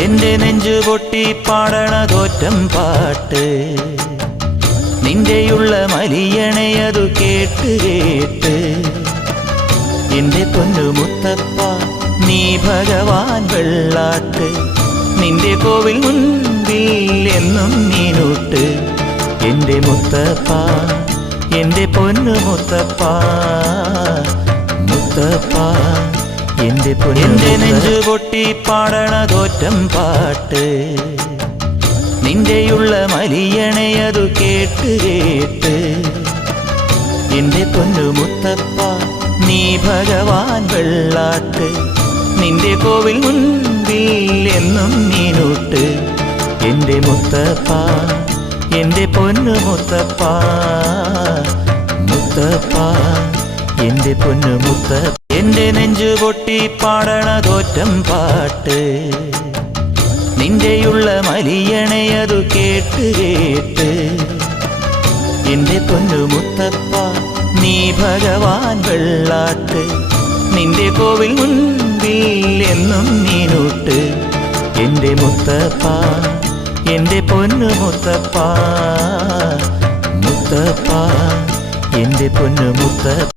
എന്റെ നെഞ്ചു പൊട്ടി പാടണതോറ്റം പാട്ട് നിന്റെയുള്ള മലിയണയതു കേട്ട് കേട്ട് എന്റെ പൊന്നു മുത്തപ്പ നീ ഭഗവാൻ വെള്ളാട്ട് നിന്റെ കോവിൽ മുൻപിൽ എന്നും നീനൂട്ട് എന്റെ മുത്തപ്പ എന്റെ പൊന്നു മുത്തപ്പ മുത്തപ്പ എന്റെ നെഞ്ചു പൊട്ടി പാടണതോറ്റം പാട്ട് നിന്റെയുള്ള മലിയണയതു കേട്ട് കേട്ട് എന്റെ പൊന്നു മുത്തപ്പ നീ ഭഗവാൻ വെള്ളാട്ട് നിന്റെ കോവിൽ മുൻപിൽ എന്നും നീനൂട്ട് എന്റെ മുത്തപ്പ എന്റെ പൊന്നു മുത്തപ്പ മുത്തപ്പ എന്റെ പൊന്നു മുത്തപ്പ എന്റെ നെഞ്ചു പൊട്ടി പാടണതോറ്റം പാട്ട് നിന്റെയുള്ള മലിയണയതു കേട്ട് കേട്ട് എന്റെ പൊന്നു മുത്തപ്പ നീ ഭഗവാൻ വെള്ളാട്ട് നിന്റെ കോവിൽ മുൻപിൽ എന്നും നീനൂട്ട് എന്റെ മുത്തപ്പ എന്റെ പൊന്നു മുത്തപ്പ മുത്തപ്പ എന്റെ പൊന്നു മുത്തപ്പ